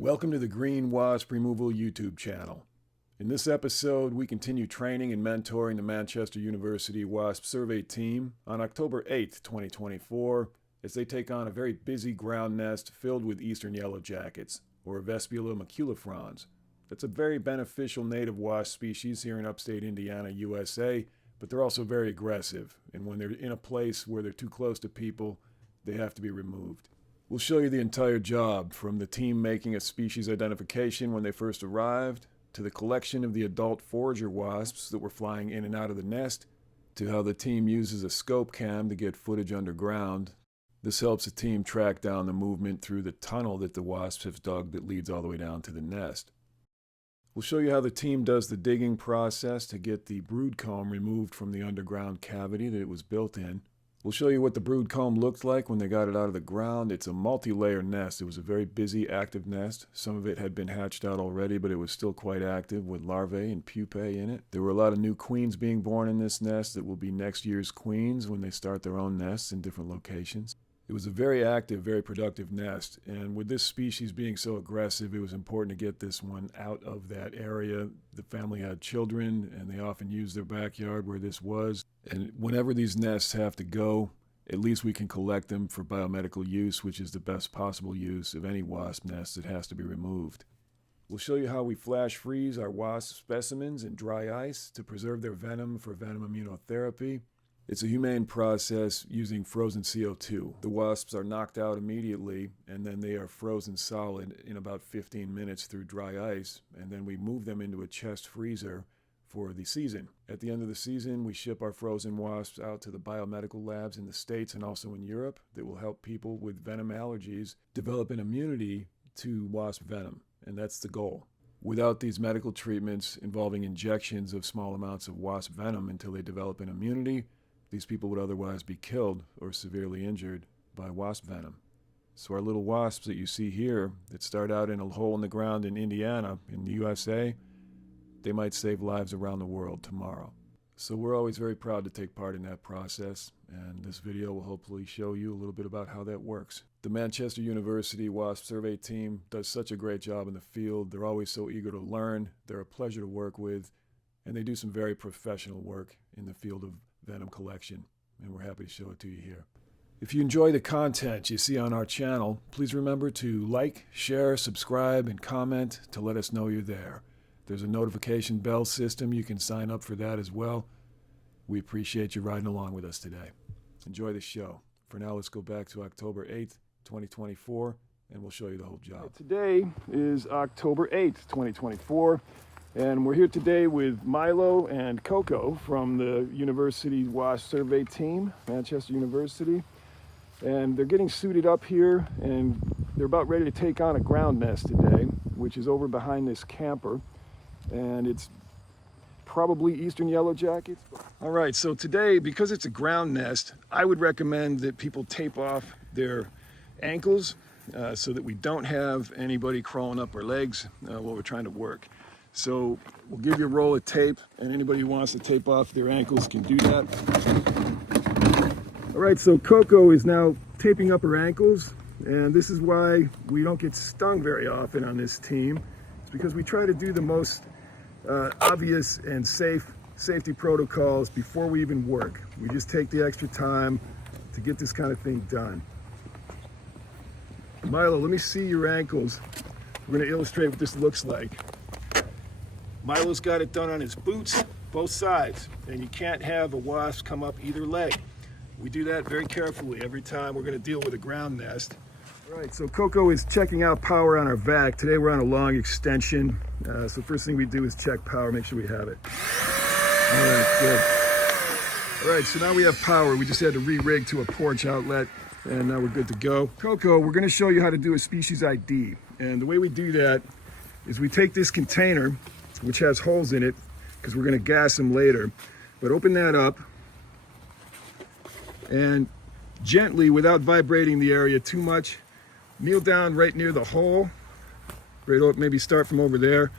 Welcome to the Green Wasp Removal YouTube channel. In this episode, we continue training and mentoring the Manchester University Wasp Survey team on October 8th, 2024, as they take on a very busy ground nest filled with Eastern Yellowjackets, or Vespula maculifrons. That's a very beneficial native wasp species here in upstate Indiana, USA, but they're also very aggressive, and when they're in a place where they're too close to people, they have to be removed. We'll show you the entire job, from the team making a species identification when they first arrived, to the collection of the adult forager wasps that were flying in and out of the nest, to how the team uses a scope cam to get footage underground. This helps the team track down the movement through the tunnel that the wasps have dug that leads all the way down to the nest. We'll show you how the team does the digging process to get the brood comb removed from the underground cavity that it was built in. We'll show you what the brood comb looked like when they got it out of the ground. It's a multi-layer nest. It was a very busy, active nest. Some of it had been hatched out already, but it was still quite active with larvae and pupae in it. There were a lot of new queens being born in this nest that will be next year's queens when they start their own nests in different locations. It was a very active, very productive nest, and with this species being so aggressive, it was important to get this one out of that area. The family had children, and they often used their backyard where this was. And whenever these nests have to go, at least we can collect them for biomedical use, which is the best possible use of any wasp nest that has to be removed. We'll show you how we flash freeze our wasp specimens in dry ice to preserve their venom for venom immunotherapy. It's a humane process using frozen CO2. The wasps are knocked out immediately, and then they are frozen solid in about 15 minutes through dry ice, and then we move them into a chest freezer for the season. At the end of the season, we ship our frozen wasps out to the biomedical labs in the States and also in Europe that will help people with venom allergies develop an immunity to wasp venom, and that's the goal. Without these medical treatments involving injections of small amounts of wasp venom until they develop an immunity, these people would otherwise be killed or severely injured by wasp venom. So our little wasps that you see here that start out in a hole in the ground in Indiana, in the USA, they might save lives around the world tomorrow. So we're always very proud to take part in that process, and this video will hopefully show you a little bit about how that works. The Manchester University Wasp Survey team does such a great job in the field. They're always so eager to learn. They're a pleasure to work with, and they do some very professional work in the field of venom collection, and we're happy to show it to you here. If you enjoy the content you see on our channel, please remember to like, share, subscribe, and comment to let us know you're there. There's a notification bell system. You can sign up for that as well. We appreciate you riding along with us today. Enjoy the show. For now, let's go back to October 8th, 2024, and we'll show you the whole job. Today is October 8th, 2024. And we're here today with Milo and Coco from the University Wasp Survey team, Manchester University. And they're getting suited up here, and they're about ready to take on a ground nest today, which is over behind this camper. And it's probably Eastern Yellowjackets. All right, so today, because it's a ground nest, I would recommend that people tape off their ankles so that we don't have anybody crawling up our legs while we're trying to work. So we'll give you a roll of tape, and anybody who wants to tape off their ankles can do that. All right, so Coco is now taping up her ankles, and this is why we don't get stung very often on this team. It's because we try to do the most obvious and safety protocols before we even work. We just take the extra time to get this kind of thing done. Milo, let me see your ankles. We're going to illustrate what this looks like. Milo's got it done on his boots, both sides, and you can't have a wasp come up either leg. We do that very carefully every time we're going to deal with a ground nest. All right, so Coco is checking out power on our vac. Today we're on a long extension, so first thing we do is check power, make sure we have it. All right, good. All right, so now we have power. We just had to re-rig to a porch outlet, and now we're good to go. Coco, we're going to show you how to do a species ID, and the way we do that is we take this container, which has holes in it, because we're going to gas them later, but open that up, and gently, without vibrating the area too much, kneel down right near the hole, maybe start from over there,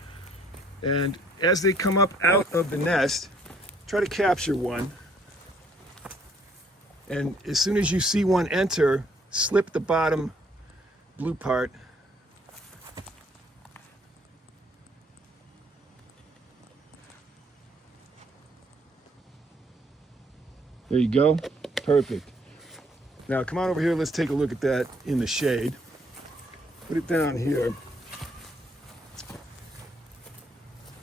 and as they come up out of the nest, try to capture one, and as soon as you see one enter, slip the bottom blue part There you go. Perfect. Now come on over here. Let's take a look at that in the shade. Put it down here.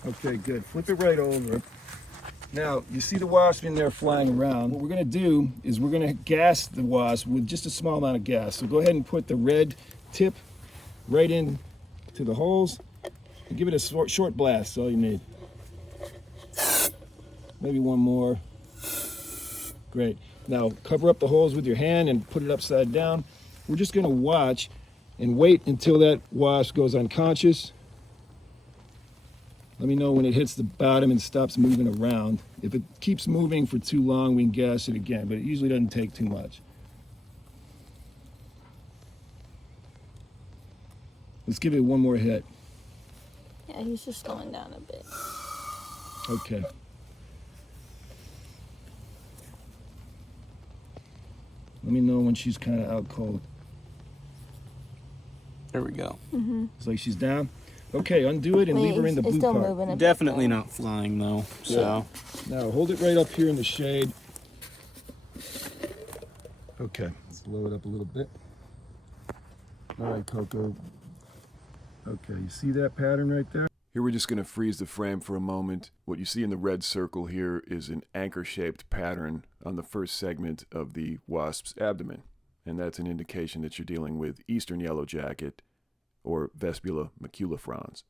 Okay, good. Flip it right over. Now, you see the wasp in there flying around. What we're going to do is we're going to gas the wasp with just a small amount of gas. So go ahead and put the red tip right in to the holes and give it a short blast. That's all you need. Maybe one more. Great. Now, cover up the holes with your hand and put it upside down. We're just going to watch and wait until that wasp goes unconscious. Let me know when it hits the bottom and stops moving around. If it keeps moving for too long, we can gas it again, but it usually doesn't take too much. Let's give it one more hit. Yeah, he's just slowing down a bit. Okay. Let me know when she's kind of out cold. There we go. It's like she's down. Okay, undo it and leave her in the blue still part. moving a bit, Definitely though. not flying though. So Now hold it right up here in the shade. Okay, let's blow it up a little bit. All right, Coco. Okay, you see that pattern right there? Here we're just going to freeze the frame for a moment. What you see in the red circle here is an anchor-shaped pattern on the first segment of the wasp's abdomen. And that's an indication that you're dealing with Eastern Yellowjacket or Vespula maculifrons.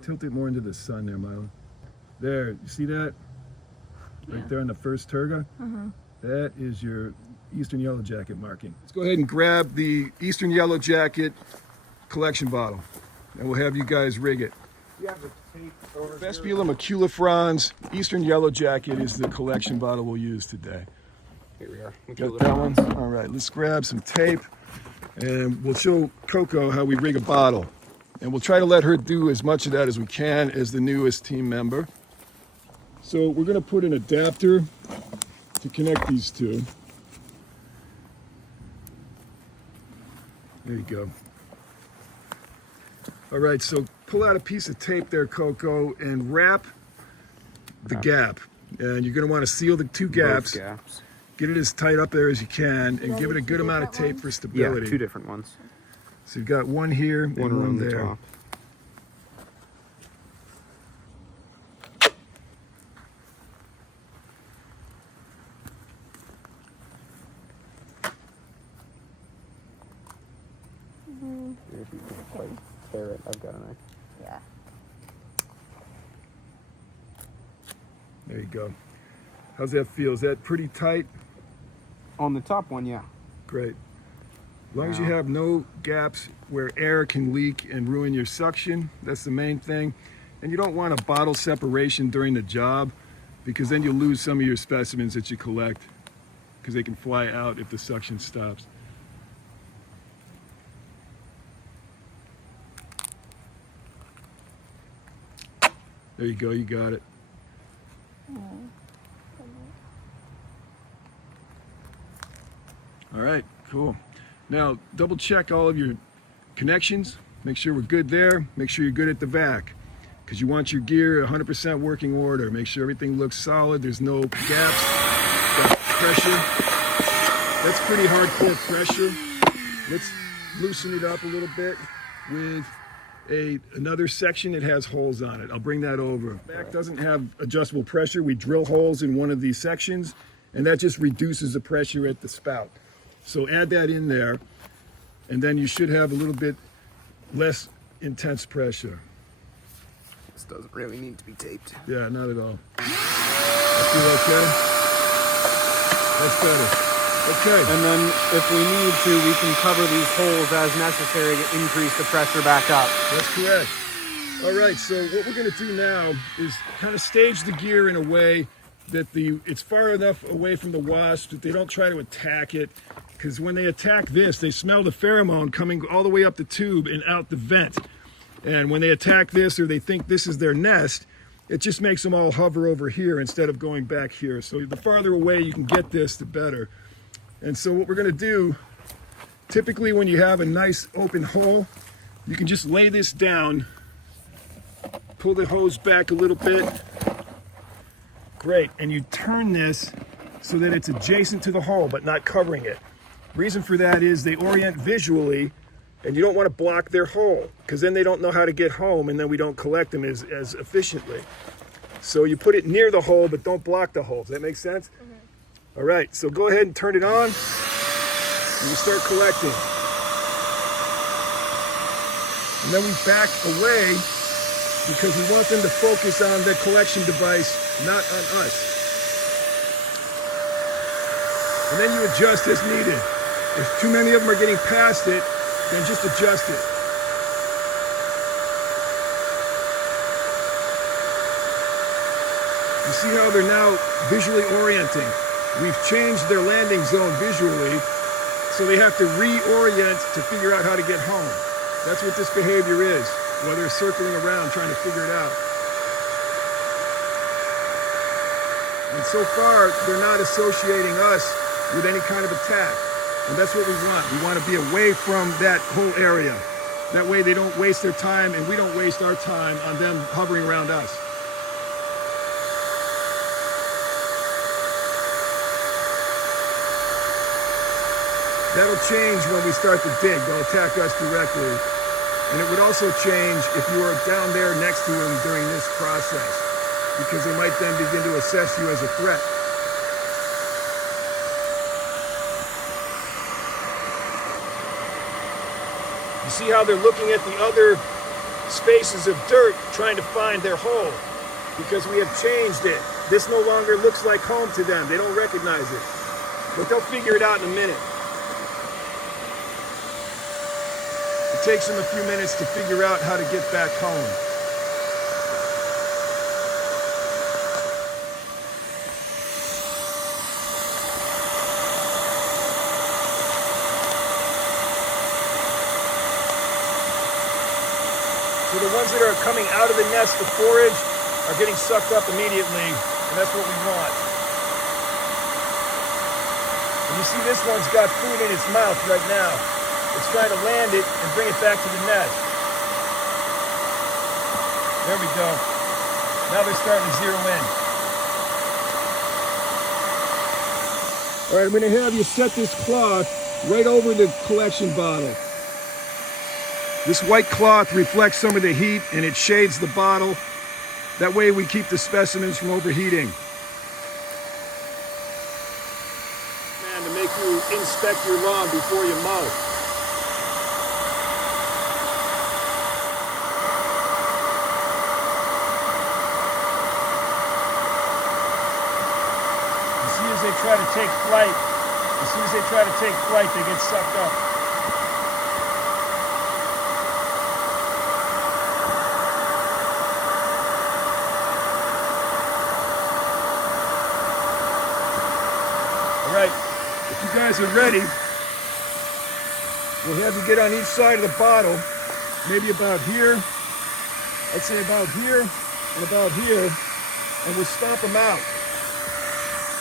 Tilt it more into the sun there, Milo. There, you see that? Right there on the first turga? That is your Eastern Yellowjacket marking. Let's go ahead and grab the Eastern Yellowjacket collection bottle, and we'll have you guys rig it. You have the tape over Vespula maculifrons, Eastern Yellowjacket is the collection bottle we'll use today. Here we are. Got that one? All right, let's grab some tape, and we'll show Coco how we rig a bottle. And we'll try to let her do as much of that as we can as the newest team member. So we're going to put an adapter to connect these two. There you go. All right, so pull out a piece of tape there, Coco, and wrap the gap. And you're going to want to seal the two gaps. Both gaps. Get it as tight up there as you can, and give it a good amount of tape for stability. Yeah, two different ones. So you've got one here and one there. Top. If you can quite tear it, I've got a knife. Yeah. There you go. How's that feel? Is that pretty tight? On the top one, yeah. Great. As long as you have no gaps where air can leak and ruin your suction, that's the main thing. And you don't want a bottle separation during the job, because then you'll lose some of your specimens that you collect, because they can fly out if the suction stops. There you go, you got it. All right, cool. Now, double check all of your connections. Make sure we're good there. Make sure you're good at the vac, because you want your gear 100% working order. Make sure everything looks solid. There's no gaps. Got pressure. That's pretty hardcore pressure. Let's loosen it up a little bit with another section that has holes on it. I'll bring that over. Vac doesn't have adjustable pressure. We drill holes in one of these sections, and that just reduces the pressure at the spout. So add that in there, and then you should have a little bit less intense pressure. This doesn't really need to be taped. Yeah, not at all. I feel okay? That's better. Okay. And then if we need to, we can cover these holes as necessary to increase the pressure back up. That's correct. All right, so what we're going to do now is kind of stage the gear in a way that it's far enough away from the wasp that they don't try to attack it, because when they attack this, they smell the pheromone coming all the way up the tube and out the vent. And when they attack this, or they think this is their nest, it just makes them all hover over here instead of going back here. So the farther away you can get this, the better. And so what we're going to do, typically when you have a nice open hole, you can just lay this down, pull the hose back a little bit, Great, and you turn this so that it's adjacent to the hole but not covering it. Reason for that is they orient visually, and you don't want to block their hole because then they don't know how to get home, and then we don't collect them as efficiently. So you put it near the hole but don't block the hole. Does that make sense? All right, so go ahead and turn it on and you start collecting. And then we back away because we want them to focus on the collection device, not on us. And then you adjust as needed. If too many of them are getting past it, then just adjust it. You see how they're now visually orienting. We've changed their landing zone visually, so they have to reorient to figure out how to get home. That's what this behavior is, while they're circling around trying to figure it out. And so far, they're not associating us with any kind of attack. And that's what we want. We want to be away from that whole area. That way they don't waste their time and we don't waste our time on them hovering around us. That'll change when we start to dig. They'll attack us directly. And it would also change if you were down there next to them during this process, because they might then begin to assess you as a threat. You see how they're looking at the other spaces of dirt trying to find their hole, because we have changed it. This no longer looks like home to them. They don't recognize it. But they'll figure it out in a minute. It takes them a few minutes to figure out how to get back home. So the ones that are coming out of the nest to forage are getting sucked up immediately, and that's what we want. And you see this one's got food in its mouth right now. It's trying to land it and bring it back to the nest. There we go. Now they're starting to zero in. All right, I'm going to have you set this cloth right over the collection bottle. This white cloth reflects some of the heat and it shades the bottle. That way we keep the specimens from overheating. Man, to make you inspect your lawn before you mow. As they try to take flight, as soon as they try to take flight, they get sucked up. All right, if you guys are ready, we'll have you get on each side of the bottle, maybe about here, I'd say about here, and about here, and we'll stomp them out.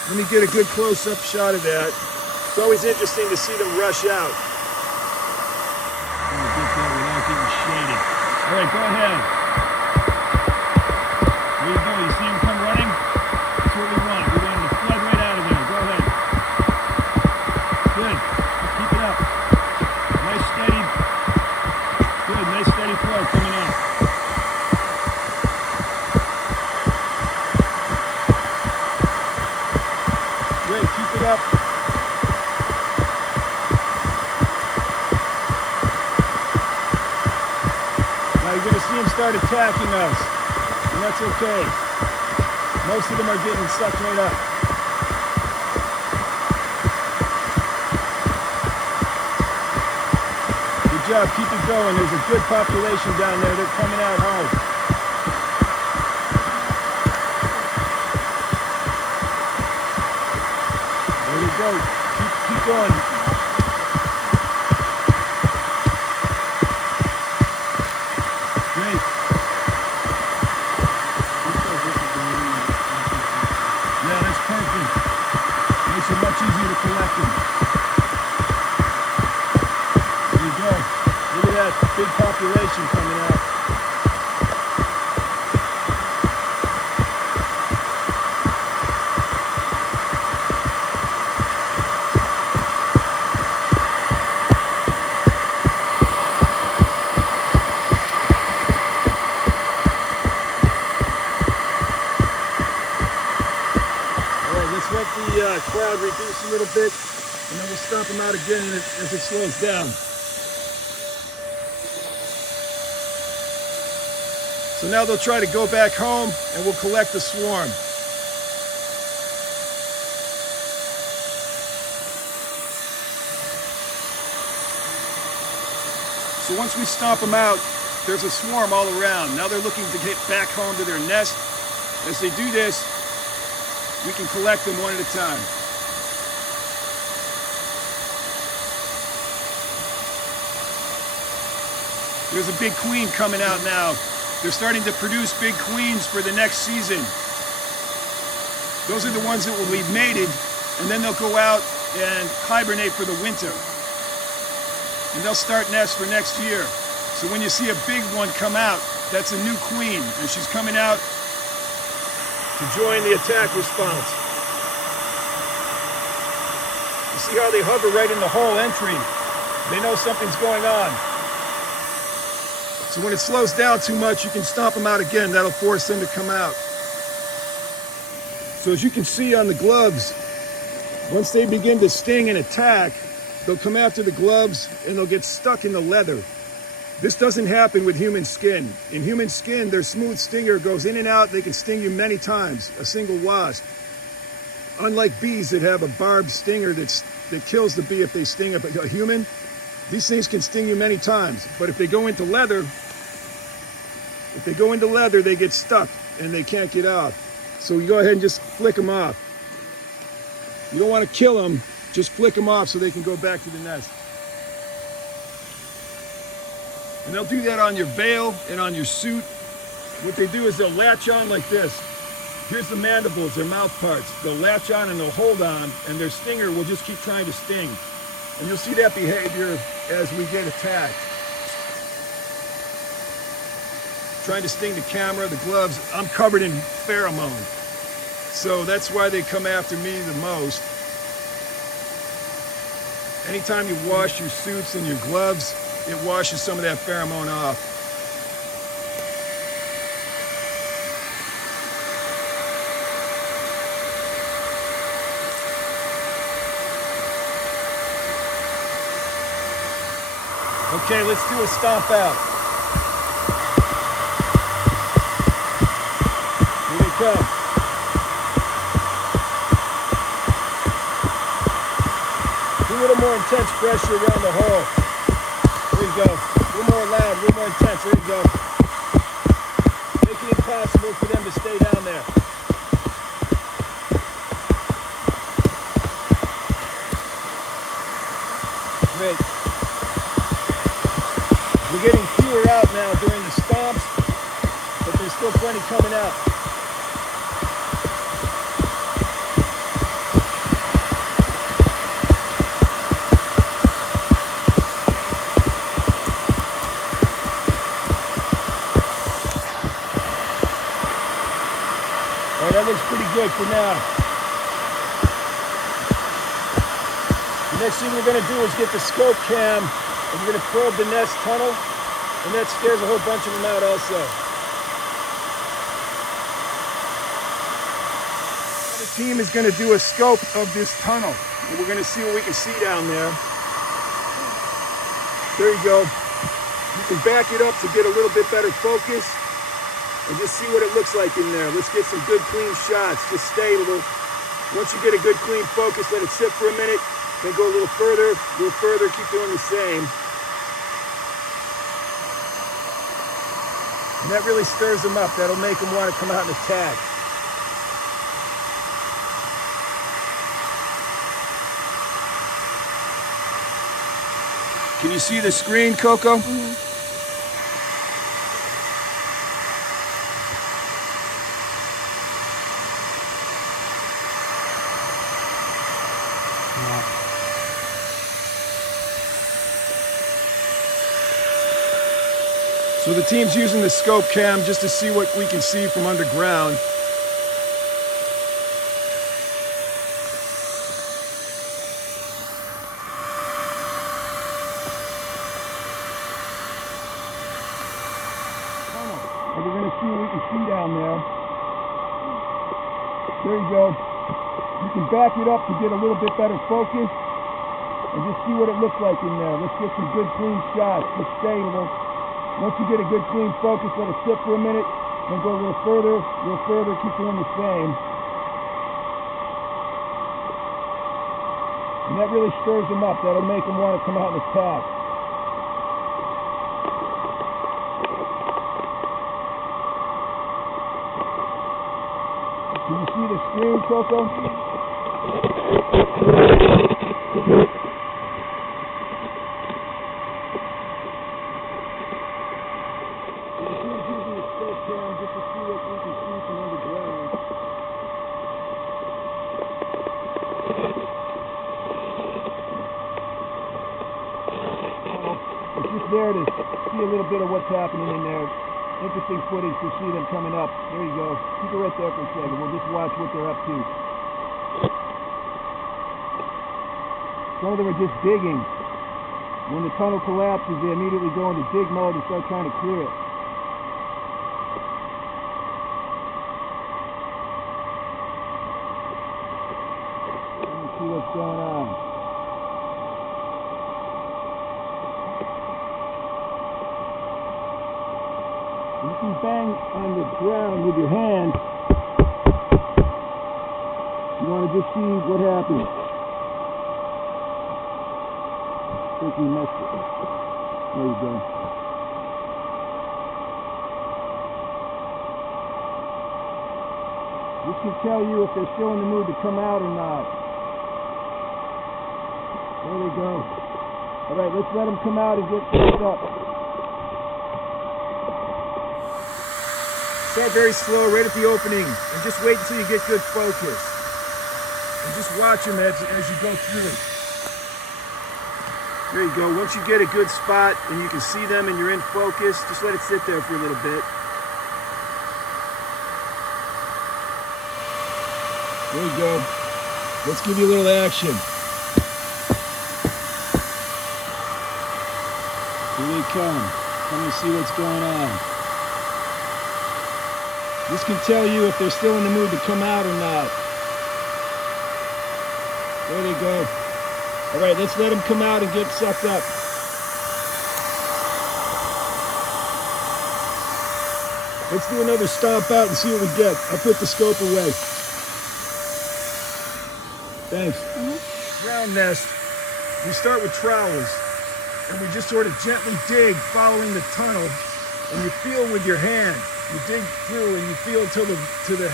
Let me get a good close-up shot of that. It's always interesting to see them rush out. I'm gonna get that without getting shaded. All right, go ahead. There you go. You see them come running? That's what we want. We want them to flood right out of there. Go ahead. Good. Keep it up. Nice steady. Good. Nice steady flow coming in. Keep it up. Now you're going to see them start attacking us, and that's okay. Most of them are getting sucked right up. Good job, keep it going. There's a good population down there. They're coming out hard. There you go. Keep going. Great. Yeah, that's perfect. Makes it much easier to collect them. There you go. Look at that big population coming out. a little bit, and then we'll stomp them out again as it slows down. So now they'll try to go back home, and we'll collect the swarm. So once we stomp them out, there's a swarm all around. Now they're looking to get back home to their nest. As they do this, we can collect them one at a time. There's a big queen coming out now. They're starting to produce big queens for the next season. Those are the ones that will be mated, and then they'll go out and hibernate for the winter. And they'll start nests for next year. So when you see a big one come out, that's a new queen, and she's coming out to join the attack response. You see how they hover right in the hole entry? They know something's going on. So when it slows down too much, you can stomp them out again. That'll force them to come out. So as you can see on the gloves, once they begin to sting and attack, they'll come after the gloves and they'll get stuck in the leather. This doesn't happen with human skin. In human skin, their smooth stinger goes in and out. They can sting you many times, a single wasp. Unlike bees that have a barbed stinger that kills the bee if they sting a human, these things can sting you many times. But if they go into leather, they get stuck and they can't get out. So you go ahead and just flick them off. You don't want to kill them, just flick them off so they can go back to the nest. And they'll do that on your veil and on your suit. What they do is they'll latch on like this. Here's the mandibles, their mouth parts. They'll latch on and they'll hold on, and their stinger will just keep trying to sting. And you'll see that behavior as we get attacked. Trying to sting the camera, the gloves. I'm covered in pheromone. So that's why they come after me the most. Anytime you wash your suits and your gloves, it washes some of that pheromone off. Okay, let's do a stomp out. Here they come. Do a little more intense pressure around the hole. There you go. A little more loud, a little more intense. There you go. Make it impossible for them to stay down there. Great. We're getting fewer out now during the stomps, but there's still plenty coming out. That looks pretty good for now. The next thing we're going to do is get the scope cam, and we're going to probe the nest tunnel, and that scares a whole bunch of them out also. The team is going to do a scope of this tunnel, and we're going to see what we can see down there. There you go. You can back it up to get a little bit better focus. And just see what it looks like in there. Let's get some good, clean shots. Just stay a little. Once you get a good, clean focus, let it sit for a minute. Then go a little further, keep doing the same. And that really stirs them up. That'll make them want to come out and attack. Can you see the screen, Coco? Mm-hmm. So the team's using the scope cam just to see what we can see from underground. And we're going to see what we can see down there. There you go. You can back it up to get a little bit better focus and just see what it looks like in there. Let's get some good clean shots. Just stay a little. Once you get a good clean focus, let it sit for a minute, then go a little further, keep doing the same. And that really stirs them up. That'll make them want to come out and attack. Can you see the screen, Coco? Just to see what we can see from underground. It's just there to see a little bit of what's happening in there. Interesting footage to see them coming up. There you go. Keep it right there for a second. We'll just watch what they're up to. Some of them are just digging. When the tunnel collapses, they immediately go into dig mode and start trying to clear it. See what's going on. You can bang on the ground with your hand. You want to just see what happens. I think we messed it. There you go. This can tell you if they're still in the mood to come out or not. There we go. All right, let's let them come out and get set up. Start very slow, right at the opening, and just wait until you get good focus. And just watch them as you go through. There you go. Once you get a good spot and you can see them and you're in focus, just let it sit there for a little bit. There you go. Let's give you a little action. Here they come. Come and see what's going on. This can tell you if they're still in the mood to come out or not. There they go. All right, let's let them come out and get sucked up. Let's do another stomp out and see what we get. I'll put the scope away. Thanks. Ground nest, we start with trowels. And we just sort of gently dig following the tunnel, and you feel with your hand. You dig through and you feel until the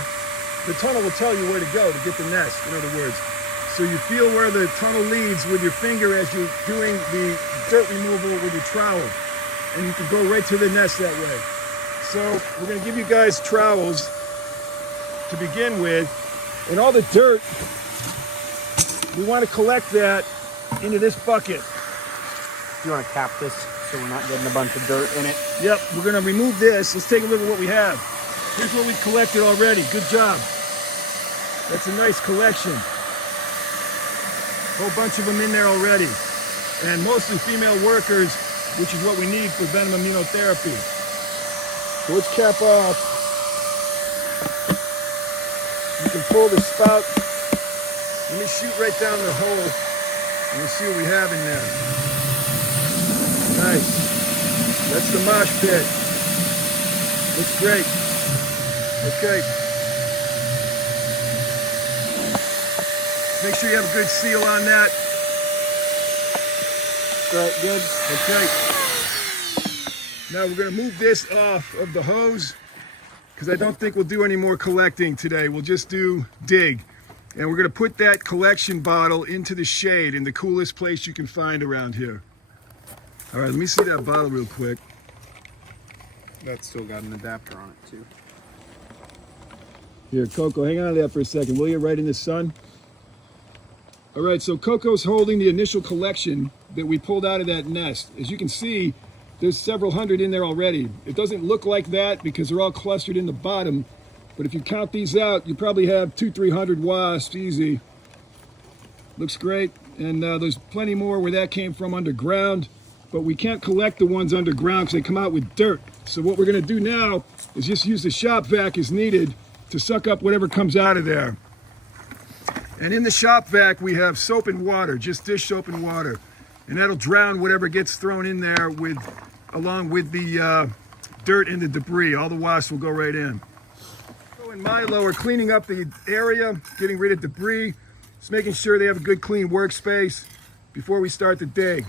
tunnel will tell you where to go to get the nest, in other words. So you feel where the tunnel leads with your finger as you're doing the dirt removal with your trowel. And you can go right to the nest that way. So we're going to give you guys trowels to begin with. And all the dirt, we want to collect that into this bucket. You want to cap this so we're not getting a bunch of dirt in it? Yep, we're going to remove this. Let's take a look at what we have. Here's what we've collected already. Good job. That's a nice collection. Whole bunch of them in there already. And mostly female workers, which is what we need for Venom Immunotherapy. So let's cap off. You can pull the spout. Let me shoot right down the hole and we'll see what we have in there. Nice. That's the mosh pit. Looks great. Okay. Make sure you have a good seal on that. Right, good. Okay. Now we're going to move this off of the hose because I don't think we'll do any more collecting today. We'll just do dig. And we're going to put that collection bottle into the shade in the coolest place you can find around here. All right, let me see that bottle real quick. That's still got an adapter on it too. Here, Coco, hang on to that for a second, will you? Right in the sun. All right, so Coco's holding the initial collection that we pulled out of that nest. As you can see, there's several hundred in there already. It doesn't look like that because they're all clustered in the bottom, but if you count these out, you probably have 200-300 wasps, easy. Looks great, and there's plenty more where that came from underground, but we can't collect the ones underground because they come out with dirt. So what we're gonna do now is just use the shop vac as needed to suck up whatever comes out of there. And in the shop vac, we have soap and water, just dish soap and water. And that'll drown whatever gets thrown in there along with the dirt and the debris. All the wasps will go right in. So in Milo, we're cleaning up the area, getting rid of debris, just making sure they have a good clean workspace before we start the dig.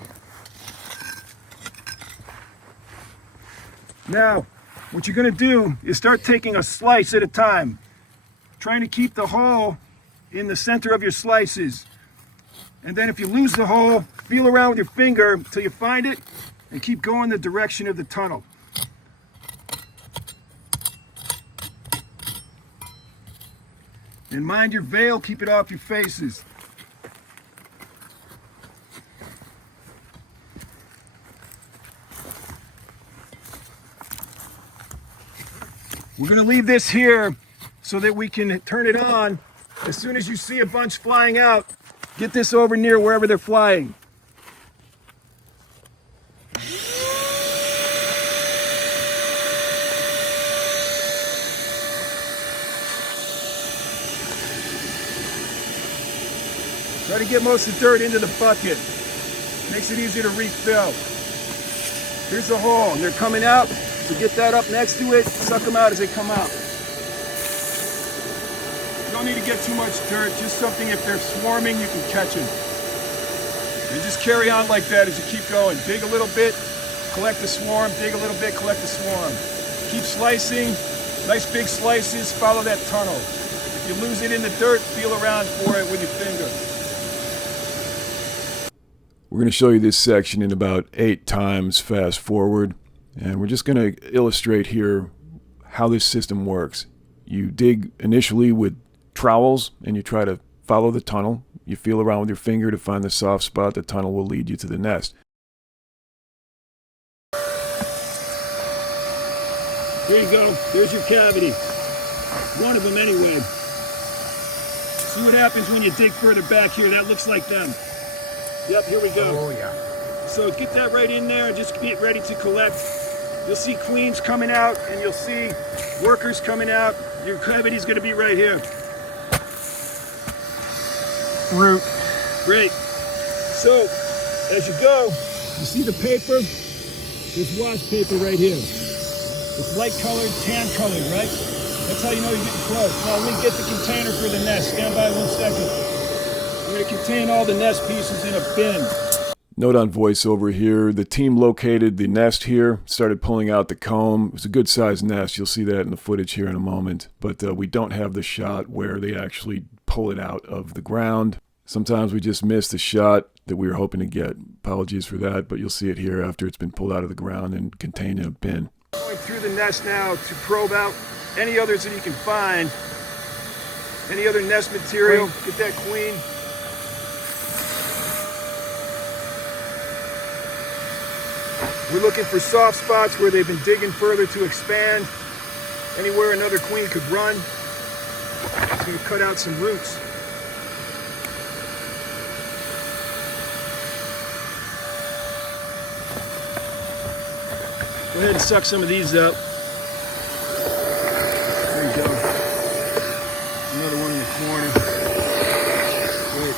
Now, what you're gonna do is start taking a slice at a time, trying to keep the hole in the center of your slices. And then if you lose the hole, feel around with your finger until you find it and keep going the direction of the tunnel. And mind your veil, keep it off your faces. We're gonna leave this here so that we can turn it on. As soon as you see a bunch flying out, get this over near wherever they're flying. Try to get most of the dirt into the bucket. Makes it easier to refill. Here's the hole, and they're coming out. So get that up next to it, suck them out as they come out. You don't need to get too much dirt, just something if they're swarming, you can catch them. And just carry on like that as you keep going. Dig a little bit, collect the swarm, dig a little bit, collect the swarm. Keep slicing, nice big slices, follow that tunnel. If you lose it in the dirt, feel around for it with your finger. We're going to show you this section in about 8 times fast forward. And we're just going to illustrate here how this system works. You dig initially with trowels and you try to follow the tunnel. You feel around with your finger to find the soft spot. The tunnel will lead you to the nest. There you go. There's your cavity. One of them anyway. See what happens when you dig further back here. That looks like them. Yep, here we go. Oh, yeah. So get that right in there and just get ready to collect. You'll see queens coming out and you'll see workers coming out. Your cavity's going to be right here. Root. Great. So as you go, you see the paper? There's wasp paper right here. It's light colored, tan colored, right? That's how you know you're getting close. Now let me get the container for the nest. Stand by 1 second. I'm going to contain all the nest pieces in a bin. Note on voiceover here, the team located the nest here, started pulling out the comb. It was a good sized nest. You'll see that in the footage here in a moment. But we don't have the shot where they actually pull it out of the ground. Sometimes we just miss the shot that we were hoping to get. Apologies for that, but you'll see it here after it's been pulled out of the ground and contained in a bin. Going through the nest now to probe out any others that you can find. Any other nest material. Get that queen. We're looking for soft spots where they've been digging further to expand. Anywhere another queen could run. It's going to cut out some roots. Go ahead and suck some of these up. There you go. Another one in the corner. Great.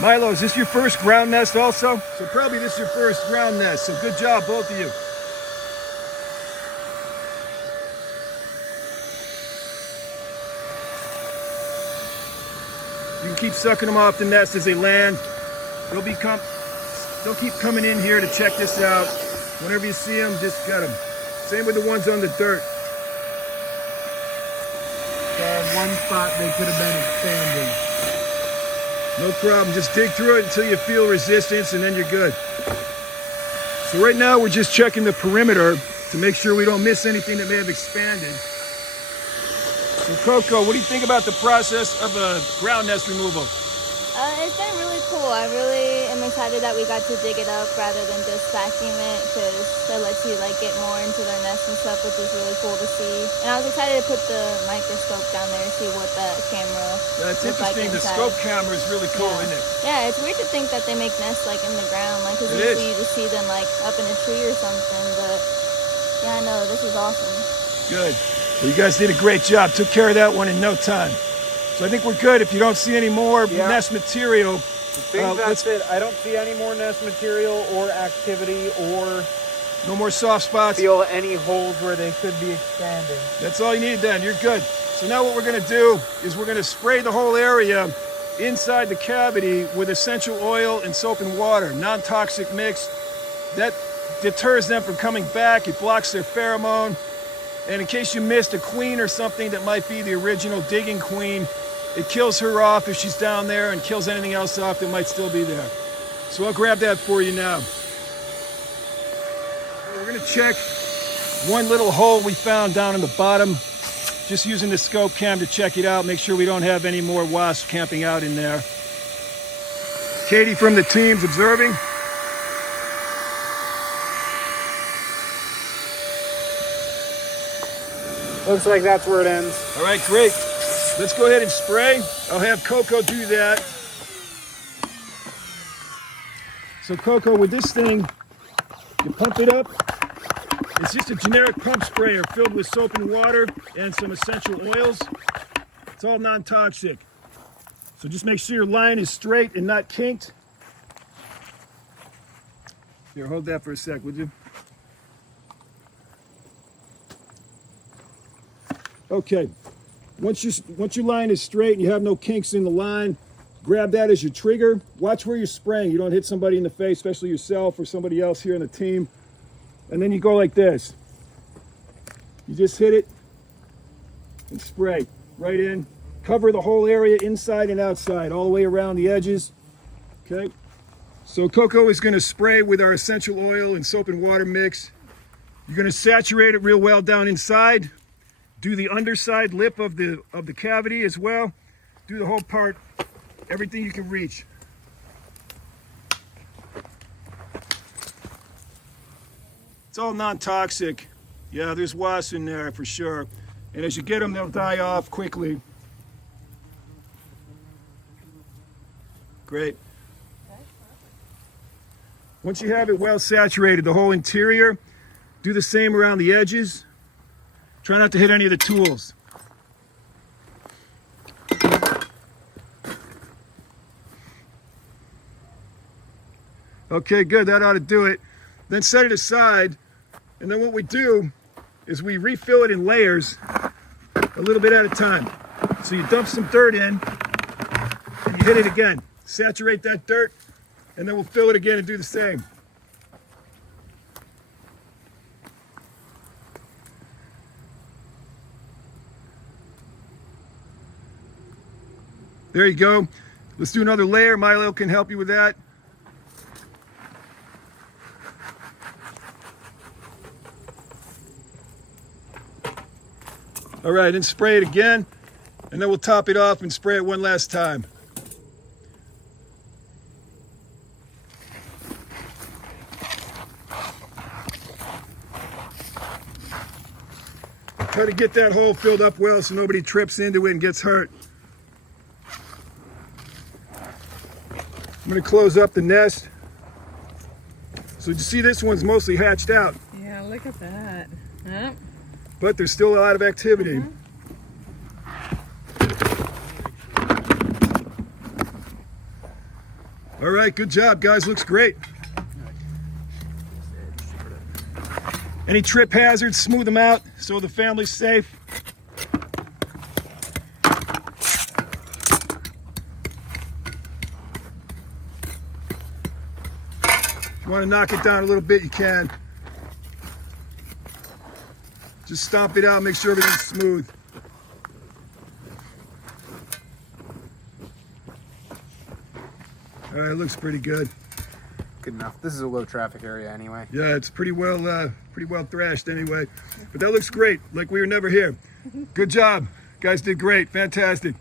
Milo, is this your first ground nest also? So probably this is your first ground nest, so good job, both of you. You can keep sucking them off the nest as they land. They'll keep coming in here to check this out. Whenever you see them, just get them. Same with the ones on the dirt. One spot they could have been expanding. No problem, just dig through it until you feel resistance and then you're good. So right now we're just checking the perimeter to make sure we don't miss anything that may have expanded. So Coco, what do you think about the process of a ground nest removal? It's been really cool. I really am excited that we got to dig it up rather than just vacuum it, because that lets you like get more into their nest and stuff, which is really cool to see. And I was excited to put the microscope down there and see what that camera That's looks like interesting. The inside. scope camera is really cool, Yeah. isn't it? Yeah, it's weird to think that they make nests like in the ground, like because It usually is. you just see them like up in a tree or something. But yeah, I know this is awesome. Good. Well, you guys did a great job. Took care of that one in no time. So I think we're good. If you don't see any more nest material, I think that's it. I don't see any more nest material or activity or no more soft spots. feel any holes where they could be expanding. That's all you need then. You're good. So now what we're going to do is we're going to spray the whole area inside the cavity with essential oil and soap and water, non-toxic mix. That deters them from coming back. It blocks their pheromone. And in case you missed a queen or something that might be the original digging queen, it kills her off if she's down there and kills anything else off that might still be there. So I'll grab that for you now. We're going to check one little hole we found down in the bottom, just using the scope cam to check it out, make sure we don't have any more wasps camping out in there. Katie from the team's observing. Looks like that's where it ends. All right, great. Let's go ahead and spray. I'll have Coco do that. So Coco, with this thing, you pump it up. It's just a generic pump sprayer filled with soap and water and some essential oils. It's all non-toxic. So just make sure your line is straight and not kinked. Here, hold that for a sec, would you? Okay, once your line is straight and you have no kinks in the line, grab that as your trigger. Watch where you're spraying. You don't hit somebody in the face, especially yourself or somebody else here on the team. And then you go like this. You just hit it and spray right in. Cover the whole area inside and outside, all the way around the edges. Okay, so Coco is going to spray with our essential oil and soap and water mix. You're going to saturate it real well down inside. Do the underside lip of the cavity as well. Do the whole part, everything you can reach. It's all non-toxic. Yeah, there's wasps in there for sure. And as you get them, they'll die off quickly. Great. Once you have it well saturated, the whole interior, do the same around the edges. Try not to hit any of the tools. Okay, good, that ought to do it. Then set it aside, and then what we do is we refill it in layers, a little bit at a time. So you dump some dirt in, and you hit it again. Saturate that dirt, and then we'll fill it again and do the same. There you go. Let's do another layer. Milo can help you with that. All right, then spray it again, and then we'll top it off and spray it one last time. Try to get that hole filled up well so nobody trips into it and gets hurt. I'm going to close up the nest. So you see this one's mostly hatched out. Yeah, look at that. Yep. But there's still a lot of activity. All right, good job, guys. Looks great. Any trip hazards, smooth them out so the family's safe. If you want to knock it down a little bit, you can. Just stomp it out, make sure everything's smooth. All right, looks pretty good. Good enough. This is a low traffic area anyway. Yeah, it's pretty well thrashed anyway. But that looks great, like we were never here. Good job. Guys did great, fantastic.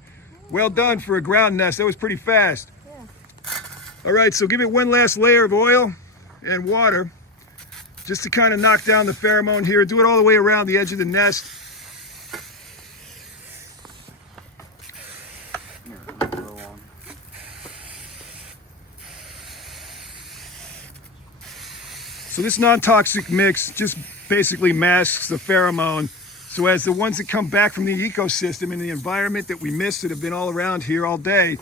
Well done for a ground nest. That was pretty fast. Yeah, All right, so give it one last layer of oil and water just to kind of knock down the pheromone here. Do it all the way around the edge of the nest. So this non-toxic mix just basically masks the pheromone. So as the ones that come back from the ecosystem in the environment that we missed that have been all around here all day,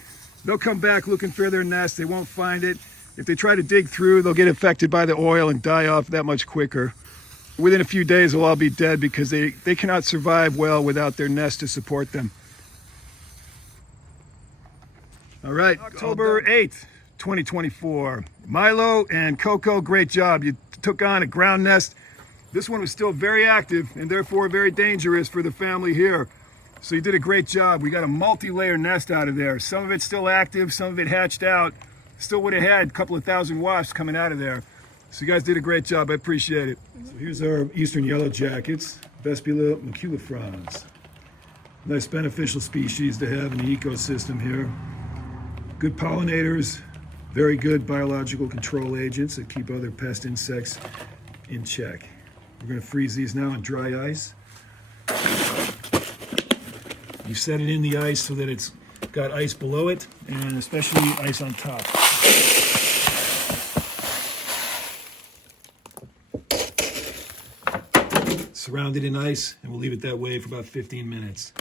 they'll come back looking for their nest. They won't find it. If they try to dig through, they'll get affected by the oil and die off that much quicker. Within a few days, they'll all be dead because they cannot survive well without their nest to support them. All right, October 8th, 2024. Milo and Coco, great job. You took on a ground nest. This one was still very active and therefore very dangerous for the family here. So you did a great job. We got a multi-layer nest out of there. Some of it's still active, some of it hatched out. Still would have had a couple of thousand wasps coming out of there. So you guys did a great job. I appreciate it. So here's our Eastern Yellowjackets, Vespula maculifrons. Nice beneficial species to have in the ecosystem here. Good pollinators, very good biological control agents that keep other pest insects in check. We're going to freeze these now in dry ice. You set it in the ice so that it's got ice below it and especially ice on top. Surround it in ice and we'll leave it that way for about 15 minutes.